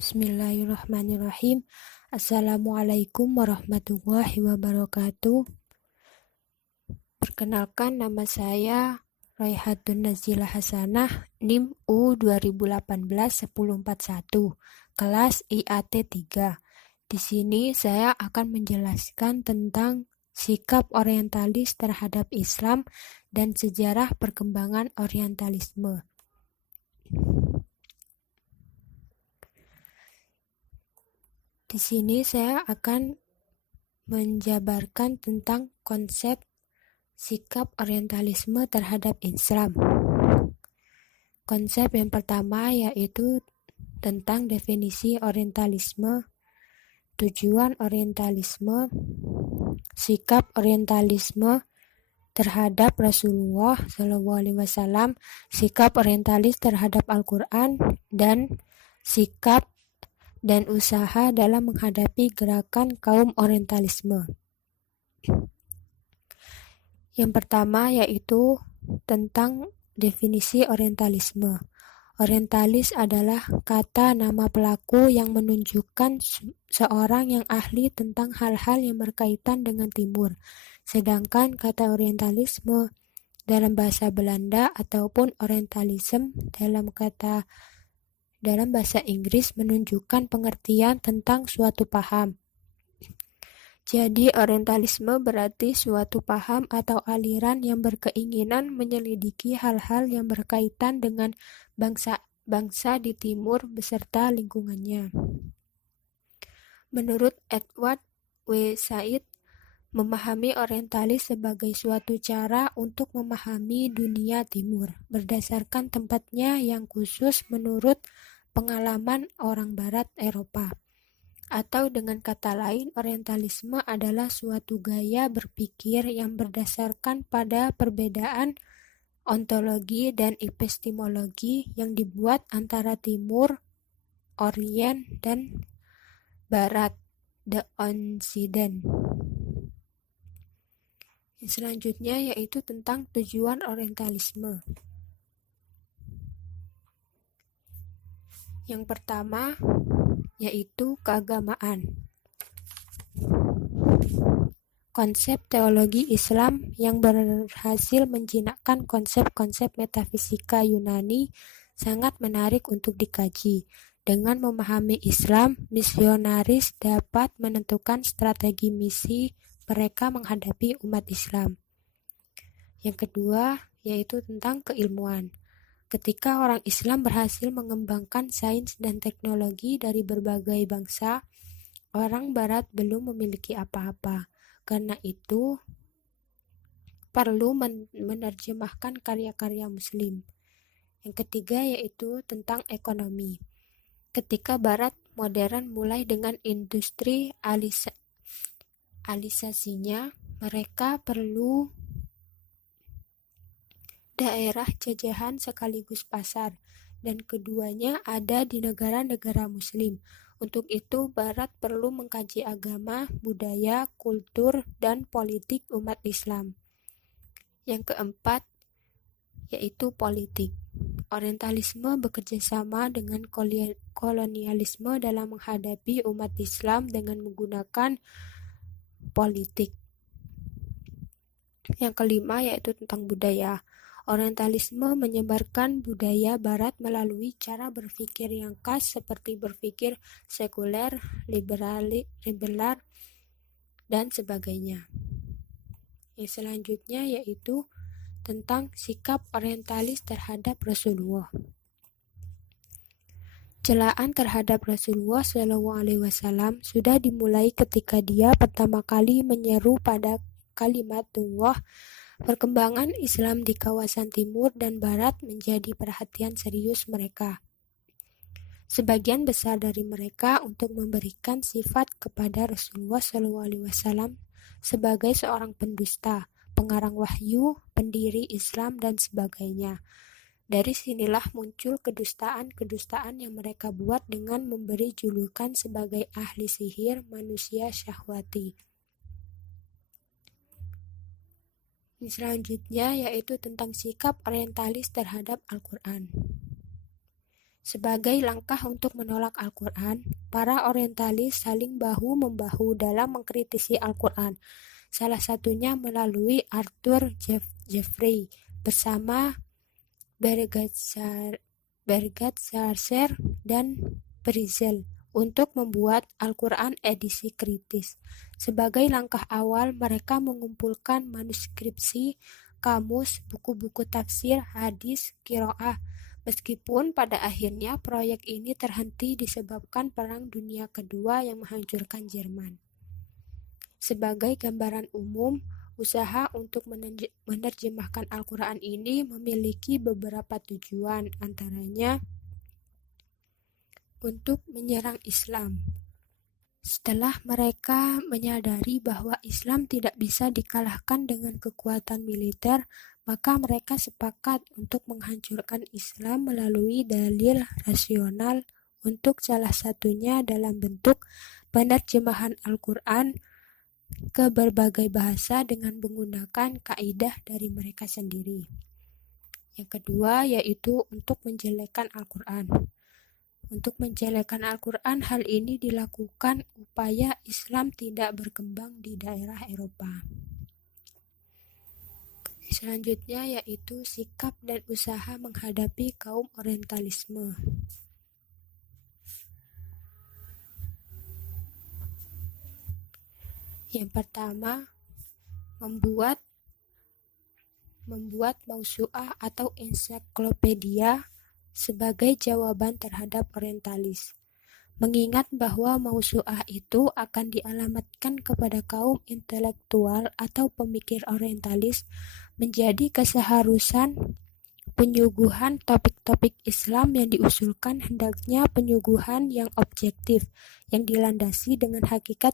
Bismillahirrahmanirrahim. Assalamualaikum warahmatullahi wabarakatuh. Perkenalkan, nama saya Raihatun Nazilah Hasanah, NIM U 2018-1041, kelas IAT 3. Di sini saya akan menjelaskan tentang sikap orientalis terhadap Islam dan sejarah perkembangan orientalisme. Di sini saya akan menjabarkan tentang konsep sikap orientalisme terhadap Islam. Konsep yang pertama yaitu tentang definisi orientalisme, tujuan orientalisme, sikap orientalisme terhadap Rasulullah SAW, sikap orientalis terhadap Al-Quran, dan sikap dan usaha dalam menghadapi gerakan kaum orientalisme. Yang pertama yaitu tentang definisi orientalisme. Orientalis adalah kata nama pelaku yang menunjukkan seorang yang ahli tentang hal-hal yang berkaitan dengan timur. Sedangkan kata orientalisme dalam bahasa Belanda ataupun orientalism dalam bahasa Inggris menunjukkan pengertian tentang suatu paham. Jadi orientalisme berarti suatu paham atau aliran yang berkeinginan menyelidiki hal-hal yang berkaitan dengan bangsa di timur beserta lingkungannya. Menurut Edward W. Said, memahami orientalis sebagai suatu cara untuk memahami dunia timur berdasarkan tempatnya yang khusus menurut pengalaman orang barat Eropa. Atau dengan kata lain, orientalisme adalah suatu gaya berpikir yang berdasarkan pada perbedaan ontologi dan epistemologi yang dibuat antara timur, orient, dan barat, the Occident. Selanjutnya yaitu tentang tujuan orientalisme. Yang pertama yaitu keagamaan. Konsep teologi Islam yang berhasil menjinakkan konsep-konsep metafisika Yunani sangat menarik untuk dikaji. Dengan memahami Islam, misionaris dapat menentukan strategi misi mereka menghadapi umat Islam. Yang kedua yaitu tentang keilmuan. Ketika orang Islam berhasil mengembangkan sains dan teknologi dari berbagai bangsa, orang Barat belum memiliki apa-apa. Karena itu, perlu menerjemahkan karya-karya Muslim. Yang ketiga yaitu tentang ekonomi. Ketika Barat modern mulai dengan industrialisasinya, mereka perlu daerah jajahan sekaligus pasar, dan keduanya ada di negara-negara Muslim. Untuk itu, Barat perlu mengkaji agama, budaya, kultur, dan politik umat Islam. Yang keempat, yaitu politik. Orientalisme bekerja sama dengan kolonialisme dalam menghadapi umat Islam dengan menggunakan politik. Yang kelima, yaitu tentang budaya. Orientalisme menyebarkan budaya Barat melalui cara berpikir yang khas seperti berpikir sekuler, liberal, dan sebagainya. Yang selanjutnya yaitu tentang sikap orientalis terhadap Rasulullah. Celaan terhadap Rasulullah SAW sudah dimulai ketika dia pertama kali menyeru pada kalimatullah. Perkembangan Islam di kawasan timur dan barat menjadi perhatian serius mereka. Sebagian besar dari mereka untuk memberikan sifat kepada Rasulullah SAW sebagai seorang pendusta, pengarang wahyu, pendiri Islam, dan sebagainya. Dari sinilah muncul kedustaan-kedustaan yang mereka buat dengan memberi julukan sebagai ahli sihir, manusia syahwati. Selanjutnya yaitu tentang sikap orientalis terhadap Al-Quran. Sebagai langkah untuk menolak Al-Quran, para orientalis saling bahu-membahu dalam mengkritisi Al-Quran, salah satunya melalui Arthur Jeffrey bersama Bergatscharzer dan Frisell untuk membuat Al-Quran edisi kritis. Sebagai langkah awal, mereka mengumpulkan manuskripsi, kamus, buku-buku tafsir, hadis, qiraah. Meskipun pada akhirnya proyek ini terhenti disebabkan Perang Dunia Kedua yang menghancurkan Jerman. Sebagai gambaran umum, usaha untuk menerjemahkan Al-Quran ini memiliki beberapa tujuan, antaranya untuk menyerang Islam. Setelah mereka menyadari bahwa Islam tidak bisa dikalahkan dengan kekuatan militer, maka mereka sepakat untuk menghancurkan Islam melalui dalil rasional, untuk salah satunya dalam bentuk penerjemahan Al-Quran ke berbagai bahasa dengan menggunakan kaidah dari mereka sendiri. Yang kedua yaitu untuk menjelekkan Al-Quran. Untuk menjelekkan Al-Quran, hal ini dilakukan upaya Islam tidak berkembang di daerah Eropa. Selanjutnya yaitu sikap dan usaha menghadapi kaum orientalisme. Yang pertama, membuat mausu'ah atau ensiklopedia sebagai jawaban terhadap orientalis. Mengingat bahwa mausu'ah itu akan dialamatkan kepada kaum intelektual atau pemikir orientalis, menjadi keseharusan penyuguhan topik-topik Islam yang diusulkan hendaknya penyuguhan yang objektif, yang dilandasi dengan hakikat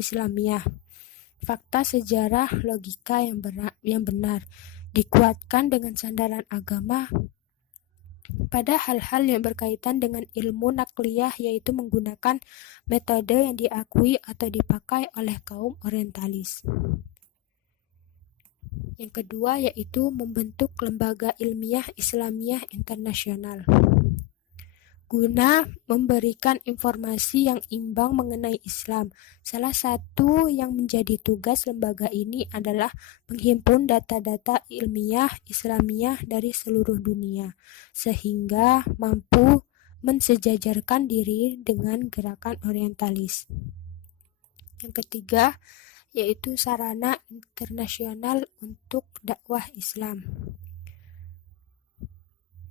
Islamiyah, fakta sejarah, logika yang benar, dikuatkan dengan sandaran agama pada hal-hal yang berkaitan dengan ilmu nakliyah, yaitu menggunakan metode yang diakui atau dipakai oleh kaum orientalis. Yang kedua yaitu membentuk lembaga ilmiah Islamiyah internasional guna memberikan informasi yang imbang mengenai Islam. Salah satu yang menjadi tugas lembaga ini adalah menghimpun data-data ilmiah Islamiyah dari seluruh dunia, sehingga mampu mensejajarkan diri dengan gerakan orientalis. Yang ketiga, yaitu sarana internasional untuk dakwah Islam.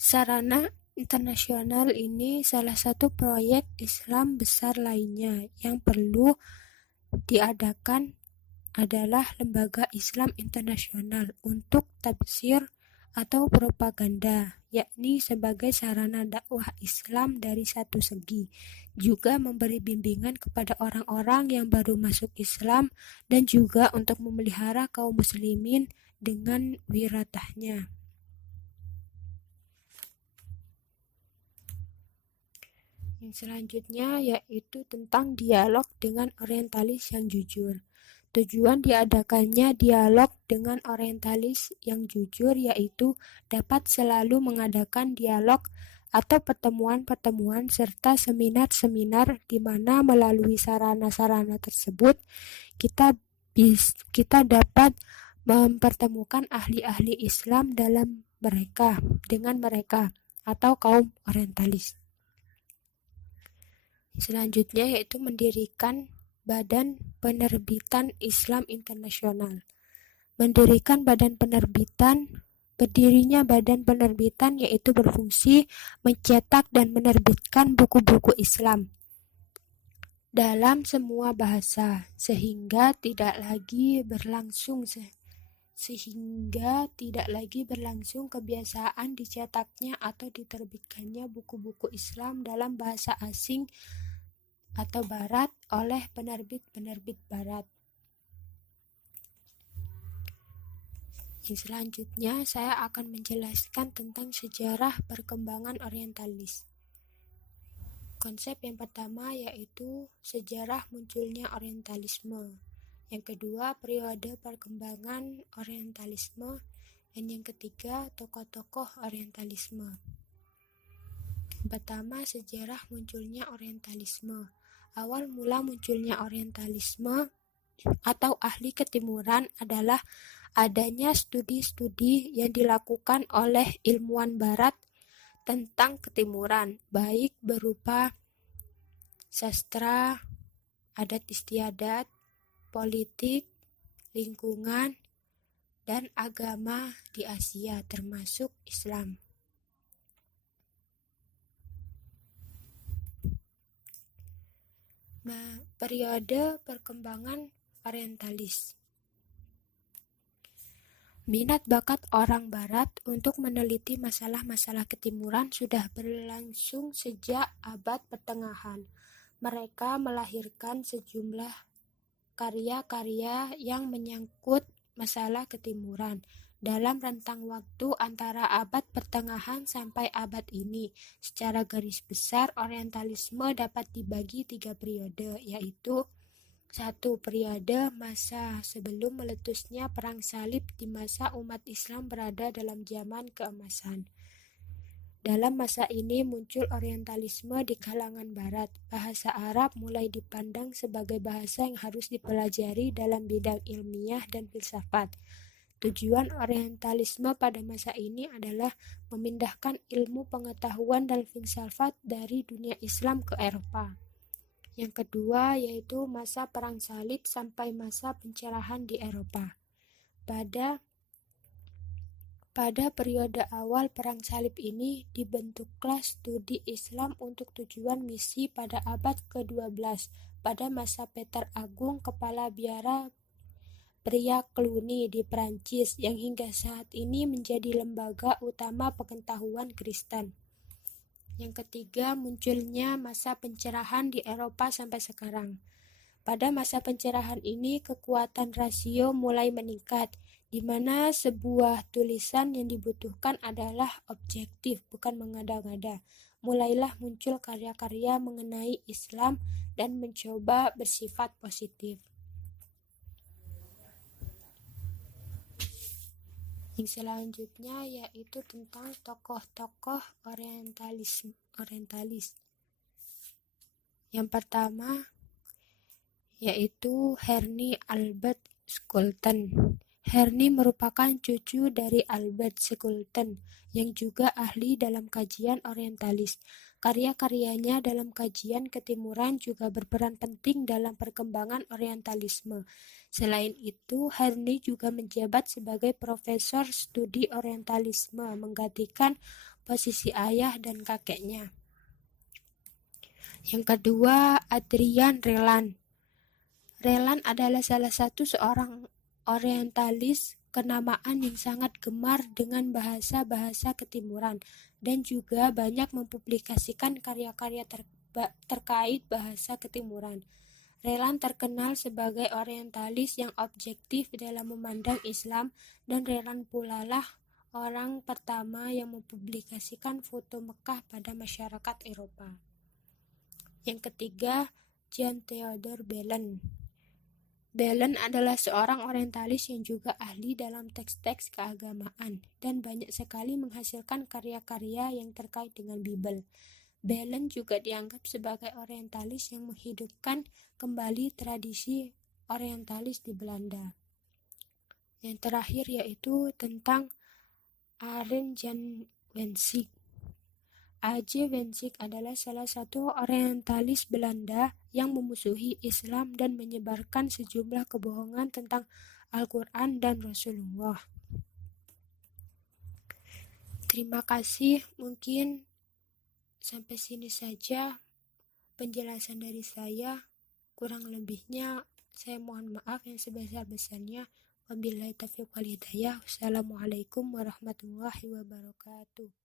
Sarana internasional ini salah satu proyek Islam besar lainnya yang perlu diadakan adalah lembaga Islam internasional untuk tafsir atau propaganda, yakni sebagai sarana dakwah Islam dari satu segi, juga memberi bimbingan kepada orang-orang yang baru masuk Islam dan juga untuk memelihara kaum muslimin dengan wiratahnya. Yang selanjutnya yaitu tentang dialog dengan orientalis yang jujur. Tujuan diadakannya dialog dengan orientalis yang jujur yaitu dapat selalu mengadakan dialog atau pertemuan-pertemuan serta seminar-seminar di mana melalui sarana-sarana tersebut kita dapat mempertemukan ahli-ahli Islam dengan mereka atau kaum orientalis. Selanjutnya yaitu mendirikan Badan Penerbitan Islam Internasional. Berdirinya badan penerbitan yaitu berfungsi mencetak dan menerbitkan buku-buku Islam dalam semua bahasa sehingga tidak lagi berlangsung kebiasaan dicetaknya atau diterbitkannya buku-buku Islam dalam bahasa asing atau barat oleh penerbit-penerbit barat. Yang selanjutnya saya akan menjelaskan tentang sejarah perkembangan orientalis. Konsep yang pertama yaitu sejarah munculnya orientalisme. Yang kedua, periode perkembangan orientalisme. Dan yang ketiga, tokoh-tokoh orientalisme. pertama, sejarah munculnya Orientalisme. Awal mula munculnya Orientalisme atau ahli ketimuran adalah adanya studi-studi yang dilakukan oleh ilmuwan barat tentang ketimuran, baik berupa sastra, adat istiadat, politik, lingkungan, dan agama di Asia, termasuk Islam. Periode perkembangan Orientalis. Minat bakat orang Barat untuk meneliti masalah-masalah ketimuran sudah berlangsung sejak abad pertengahan. Mereka melahirkan sejumlah karya-karya yang menyangkut masalah ketimuran dalam rentang waktu antara abad pertengahan sampai abad ini. Secara garis besar, Orientalisme dapat dibagi 3 periode, yaitu 1. Periode masa sebelum meletusnya Perang Salib di masa umat Islam berada dalam zaman keemasan. Dalam masa ini muncul Orientalisme di kalangan Barat. Bahasa Arab mulai dipandang sebagai bahasa yang harus dipelajari dalam bidang ilmiah dan filsafat. Tujuan Orientalisme pada masa ini adalah memindahkan ilmu pengetahuan dan filsafat dari dunia Islam ke Eropa. Yang kedua yaitu masa Perang Salib sampai masa pencerahan di Eropa. Pada periode awal Perang Salib ini dibentuklah studi Islam untuk tujuan misi pada abad ke-12 pada masa Peter Agung, kepala biara pria Cluny di Prancis, yang hingga saat ini menjadi lembaga utama pengetahuan Kristen. Yang ketiga, munculnya masa pencerahan di Eropa sampai sekarang. Pada masa pencerahan ini, kekuatan rasio mulai meningkat, di mana sebuah tulisan yang dibutuhkan adalah objektif, bukan mengada-ngada. Mulailah muncul karya-karya mengenai Islam dan mencoba bersifat positif. Yang selanjutnya yaitu tentang tokoh-tokoh orientalis. Yang pertama yaitu Henry Albert Skelton. Henry merupakan cucu dari Albert Skelton yang juga ahli dalam kajian orientalis. Karya-karyanya dalam kajian ketimuran juga berperan penting dalam perkembangan orientalisme. Selain itu, Henry juga menjabat sebagai profesor studi orientalisme, menggantikan posisi ayah dan kakeknya. Yang kedua, Adrian Reland. Reland adalah salah satu seorang orientalis kenamaan yang sangat gemar dengan bahasa-bahasa ketimuran dan juga banyak mempublikasikan karya-karya terkait bahasa ketimuran. Reland terkenal sebagai orientalis yang objektif dalam memandang Islam, dan Reland pula lah orang pertama yang mempublikasikan foto Mekah pada masyarakat Eropa. Yang ketiga, John Theodor Bellon. Bellon adalah seorang orientalis yang juga ahli dalam teks-teks keagamaan dan banyak sekali menghasilkan karya-karya yang terkait dengan Bible. Bellon juga dianggap sebagai orientalis yang menghidupkan kembali tradisi orientalis di Belanda. Yang terakhir yaitu tentang Arend Jan Wensink. A.J. Wensink adalah salah satu orientalis Belanda yang memusuhi Islam dan menyebarkan sejumlah kebohongan tentang Al-Quran dan Rasulullah. Terima kasih, mungkin sampai sini saja penjelasan dari saya. Kurang lebihnya saya mohon maaf yang sebesar-besarnya. Wabillahi taufiq wal hidayah. Wassalamualaikum warahmatullahi wabarakatuh.